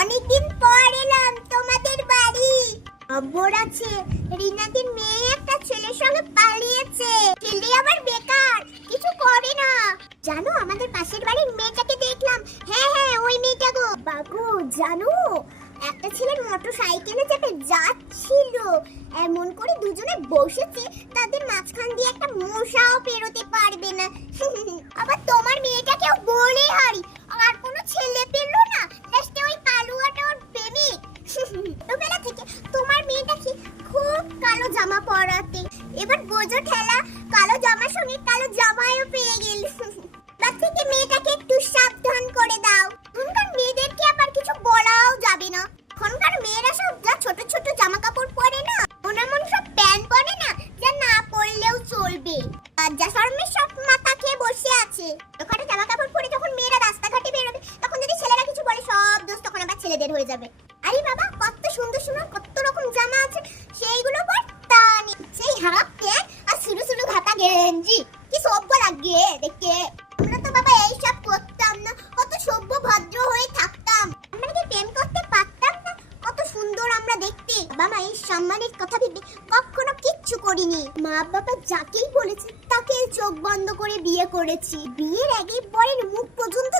অনেকদিন পর এলাম তোমাদের বাড়ি। খবর আছে রিনাদির মেয়ে একটা ছেলের সঙ্গে পালিয়েছে। ছেলে আবার বেকার, কিছু করে না। জানো আমাদের পাশের বাড়ির মেয়েটাকে দেখলাম। হ্যাঁ হ্যাঁ ওই মেয়েটা গো। বাবু জানো একটা ছেলে মোটরসাইকেলে চেপে যাচ্ছিল, এমন করে দুজনে বসেছে তাদের মাঝখান দিয়ে একটা মশাও পেরোতে পারবে না। আবার তোমার মেয়েটাকেও বলে হারি আর কোনো ছেলে পেলো না, লাস্টে ওই কালুয়াটা ওর প্রেমিক। ছোটবেলা থেকে তোমার মেয়েটাকে খুব কালো জামা পরাতে, এবার বোঝো ঠেলা, কালো জামার সঙ্গে কালো জামাইও পেয়ে গেল। তার থেকে মেয়েটাকে একটু সাবধান করে দাও। এখনকার মেয়েদেরকে আবার কিছু বলাও যাবে না। এখনকার মেয়েরা সব যা ছোট ছোট জামা কাপড় পরে না, এমন সব প্যান্ট পরে না যা না পরলেও চলবে। আর যা শর্মের সব মাথা খেয়ে বসে আছে। ওখানে জামা কাপড় পরে যখন মেয়েরা রাস্তাঘাটে বেরোবে, তখন যদি ছেলেরা কিছু বলে সব দোষ তখন আবার ছেলেদের হয়ে যাবে। আরে বাবা কত সুন্দর সুন্দর কত রকম জামা আছে, সেইগুলো পর তা নেই। সেই হাফ প্যান্ট আর শুরু শুরু ঘাটা গেঞ্জি কি সভ্য লাগে দেখতে। আমরা তো বাবা এইসব করতাম না, কত সভ্য ভদ্র হয়ে থাকতাম। আমরা কি প্রেম করতে পারতাম না? কত সুন্দর আমরা দেখতে। বাবা এই সম্মানের কথা ভেবে কখনো কিচ্ছু করিনি। মা বাবা যাকেই বলেছে তাকে চোখ বন্ধ করে বিয়ে করেছি। বিয়ের আগে বরের মুখ পর্যন্ত